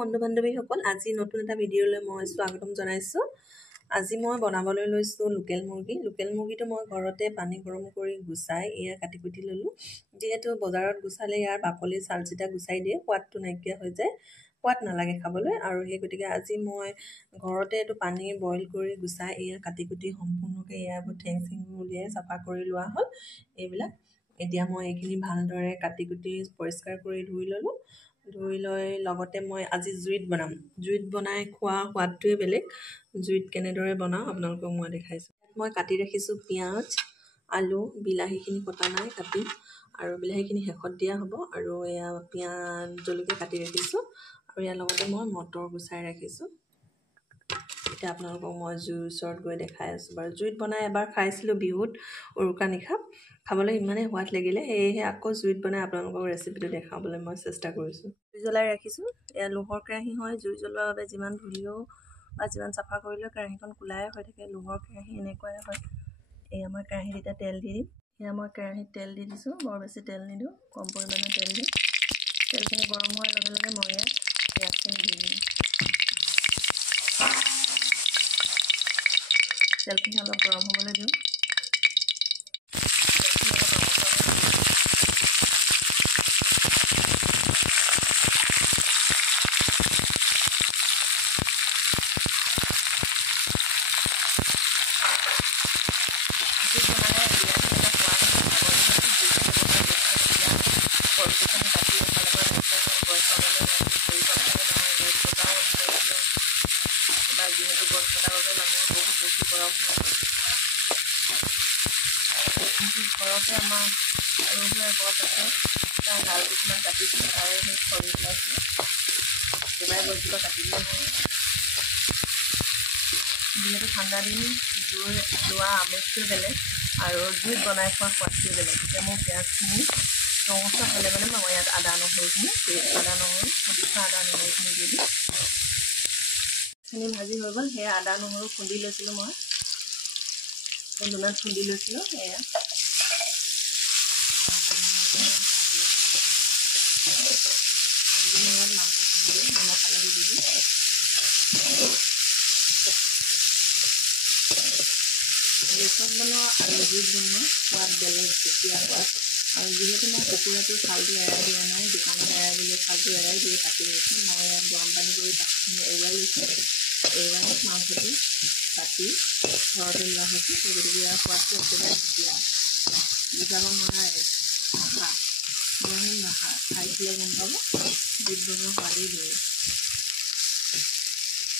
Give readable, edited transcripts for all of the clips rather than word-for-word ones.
বন্ধু বান্ধৱীসকল আজি নতুন এটা ভিডিঅ'লৈ মই স্বাগতম জনাইছোঁ। আজি মই বনাবলৈ লৈছোঁ লোকেল মুৰ্গী। লোকেল মুৰ্গীটো মই ঘৰতে পানী গৰম কৰি গুচাই এয়া কাটি কুটি ল'লোঁ। যিহেতু বজাৰত গুচালে ইয়াৰ বাকলি চালচিটা গুচাই দিয়ে, সোৱাদটো নাইকিয়া হৈ যায়, সোৱাদ নালাগে খাবলৈ। আৰু সেই গতিকে আজি মই ঘৰতে এইটো পানী বইল কৰি গুচাই এয়া কাটি কুটি সম্পূৰ্ণকৈ ইয়াৰ ঠেং চেংবোৰ উলিয়াই চাফা কৰি লোৱা হ'ল। এইবিলাক এতিয়া মই এইখিনি ভালদৰে কাটি কুটি পৰিষ্কাৰ কৰি ধুই ল'লোঁ। ধুই লৈ লগতে মই আজি জুইত বনাম। জুইত বনাই খোৱা সোৱাদটোৱে বেলেগ। জুইত কেনেদৰে বনাওঁ আপোনালোকক মই দেখাইছোঁ। মই কাটি ৰাখিছোঁ পিঁয়াজ, আলু, বিলাহীখিনি কটা নাই, কাটিম। আৰু বিলাহীখিনি শেষত দিয়া হ'ব। আৰু এয়া পিঁয়াজ জলকীয়া কাটি ৰাখিছোঁ। আৰু ইয়াৰ লগতে মই মটৰ গুচাই ৰাখিছোঁ। এতিয়া আপোনালোকক মই জুইৰ ওচৰত গৈ দেখাই আছোঁ বাৰু। জুইত বনাই এবাৰ খাইছিলোঁ বিহুত উৰুকা নিশা, খাবলৈ ইমানেই সোৱাদ লাগিলে, সেয়েহে আকৌ জুইত বনাই আপোনালোকক ৰেচিপিটো দেখাবলৈ মই চেষ্টা কৰিছোঁ। জুই জ্বলাই ৰাখিছোঁ। এয়া লোহৰ কেৰাহী হয়। জুই জ্বলোৱাৰ বাবে যিমান ধুলেও বা যিমান চাফা কৰিলেও কেৰাহীখন কোলাই হৈ থাকে। লোহৰ কেৰাহী এনেকুৱাই হয়। এয়া মই কেৰাহীত এতিয়া তেল দি দিম। এয়া মই কেৰাহীত তেল দি দিছোঁ। বৰ বেছি তেল নিদিওঁ, কম পৰিমাণৰ তেল দিম। তেলখিনি গৰম হোৱাৰ লগে লগে মই ইয়াত পিঁয়াজখিনি দি দিম। তেলখিনি অলপ গৰম হ'বলৈ দিওঁ। যিহেতু গছ কটাৰ বাবে মানুহৰ বহুত বেছি গৰম হয়। ঘৰতে আমাৰ সৰু সুৰা গছ আছে, তাৰ ডাল কিছুমান কাটিছোঁ, তাৰে সেই খৰি ওলাইছিলে। একেবাৰে গছজোপা কাটিবই নোৱাৰোঁ। যিহেতু ঠাণ্ডা দিন, জুই লোৱা আমেজটোৱে বেলেগ আৰু জুইত বনাই খোৱা সোৱাদটোৱে বেলেগ। এতিয়া মোৰ পিঁয়াজখিনি ৰঙচুৱা হ'লে মানে মই ইয়াত আদা নহৰুখিনি খুন্দি থোৱা আদা নহৰুখিনি দি দিম। খিনি ভাজি হৈ গ'ল। সেয়া আদা নহৰু খুন্দি লৈছিলোঁ, মই খুন্দুনাত খুন্দি লৈছিলোঁ। এয়া মাংসখিনি দি নিমখ হালধি দি দিম। গেছত বনোৱা আৰু জুইত বনোৱা সোৱাদ বেলেগ, তেতিয়া সোৱাদ। আৰু যিহেতু মই কুকুৰাটোৰ ছালটো এৰাই দিয়া নাই, দোকানত এৰাই দিলে ছালটো এৰাই দিয়ে, কাটি লৈছোঁ। মই ইয়াত গৰম পানী কৰি পানীখিনি এৰুৱাই লৈছোঁ। এৰুৱাই মাংসটো কাটি ঘৰতে লোৱা হৈছে। সেই গতিকে ইয়াৰ সোৱাদটো একেবাৰে সুকীয়া, বুজাব নোৱাৰে ভাষা, গ্ৰহীণ ভাষা। খাইছিলে গম পাব, জুইত বনোৱা সোৱাদেই বেলেগ।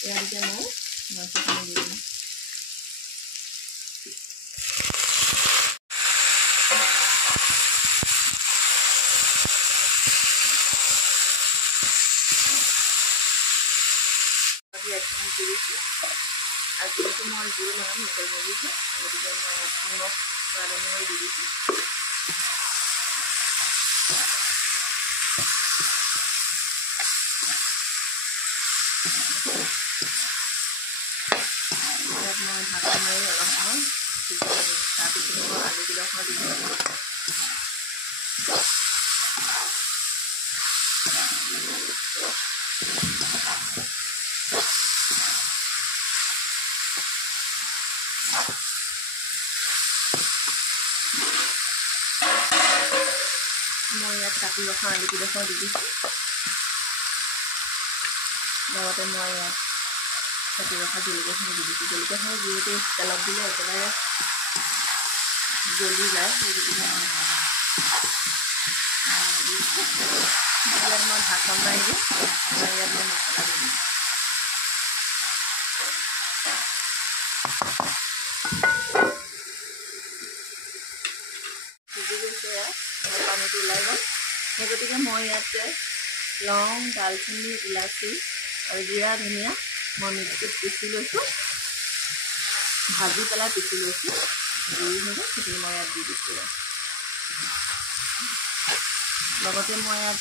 ইয়াত এতিয়া মই মাংসখিনি দি দিম। আৰু যিহেতু মই জোল বনাম লোকেল মুৰ্গীটো, গতিকে মই ইয়াত নিমখ সোৱাদ অনুসৰি দি দিছোঁ। ইয়াত মই ঢাকন মাৰি অলপ সময় সিজিব দিম। তাৰপিছত মই আলুবিলাকৰ দি দিম। মই ইয়াত কাটি ৰখা আলুকেইডোখৰ দি দিছোঁ। লগতে মই ইয়াত কাটি ৰখা জলকীয়াখিনি দি দিছোঁ। জলকীয়াখিনি যিহেতু তেলত দিলে একেবাৰে জ্বলি যায়, সেই গতিকে ইয়াত মই ঢাকন মাৰি দিম। ইয়াত মই মছলা দি দিম। সিজি গৈছে, ইয়াত পানীটো ওলাই গ'ল। সেই গতিকে মই ইয়াতে লং, দালচেনি, ইলাচি আৰু জিৰা, ধনিয়া মই মিক্সিত পিচি লৈছোঁ, ভাজি পেলাই পিচি লৈছোঁ। গুড়ি হৈ গ'ল, সেইখিনি মই ইয়াত দি দিছোঁ। লগতে মই ইয়াত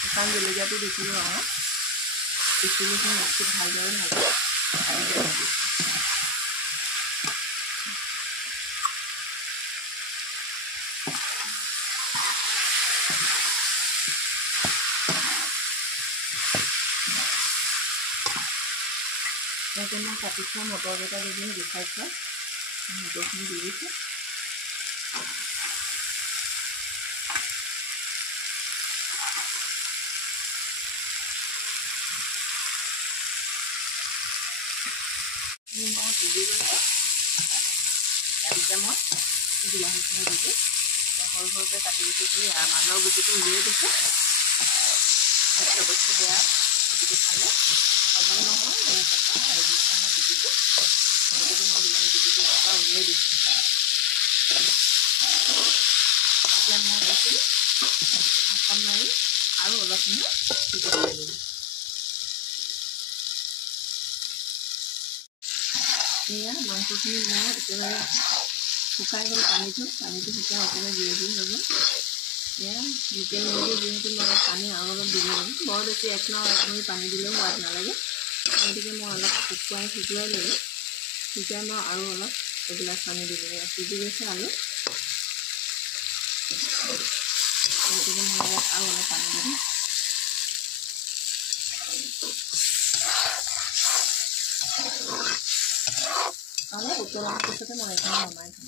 শুকান জলকীয়াটো দিছিলোঁ, ৰঙা পিচি লৈছোঁ মিক্সিত ভালদৰে দিছোঁ। ইয়াতে মই কাটি থোৱা মটৰকেইটা দি দিম, গুচাই থোৱা মটৰখিনি দি দিছোঁ। মই সিজি গৈছে, ইয়াতে মই বিলাহীখিনি দি দিম। সৰু সৰুকৈ কাটি গুচিছিলোঁ, ইয়াৰ মাজৰ গুটিটো উলিয়াই দিছোঁ। সেইটো অৱশ্যে বেয়া, গুটিটো খালে হজম নহয়, আৰু দিছোঁ মই গুটিটো, গতিকে মই বিলাহী গুটিটো ইয়াৰ পৰা উলিয়াই দিছোঁ। এতিয়া মই এইখিনি ঢাকন মাৰি আৰু অলপ সময় সিজিবলৈ দিম। এয়া মাংসখিনি মই একেবাৰে শুকাই গ'ল, পানীটো শুকাই একেবাৰে গ্ৰেভি হৈ গ'ল। এয়া লোকেল মুৰ্গী যিহেতু মই পানী আৰু অলপ দিব লাগিব, বৰ বেছি 1 মিনিট পানী দিলেও সোৱাদ নালাগে, গতিকে মই অলপ সিজুৱাই ল'লোঁ। সিজাই মই আৰু অলপ এগিলাচ পানী দিব লাগিব। সিজি গৈছে আলু, গতিকে মই ইয়াত আৰু অলপ পানী দিম। অলপ উতলাৰ পিছতে মই এইখিনি নমাই থ'ম,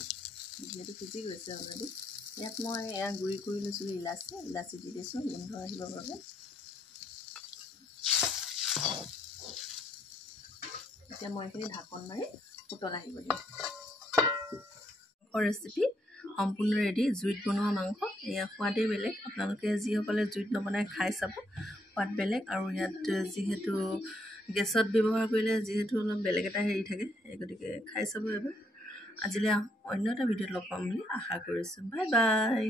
যিহেতু সিজি গৈছে অলৰেডি। ইয়াত মই এয়া গুড়ি কৰি লৈছিলোঁ ইলাচি দি দিছোঁ গোন্ধ আহিবৰ বাবে। এতিয়া মই এইখিনি ঢাকন মাৰি উতল আহিব দিম। ৰেচিপি সম্পূৰ্ণ ৰেডি। জুইত বনোৱা মাংস, এয়া সোৱাদেই বেলেগ। আপোনালোকে যিসকলে জুইত নবনাই খাই চাব, সোৱাদ বেলেগ। আৰু ইয়াত যিহেতু গেছত ব্যৱহাৰ কৰিলে যিহেতু অলপ বেলেগ এটা হেৰি থাকে, গতিকে খাই চাব এবাৰ। আজিলৈ অন্য এটা ভিডিঅ'ত লগ পাম বুলি আশা কৰিছোঁ। Bye bye.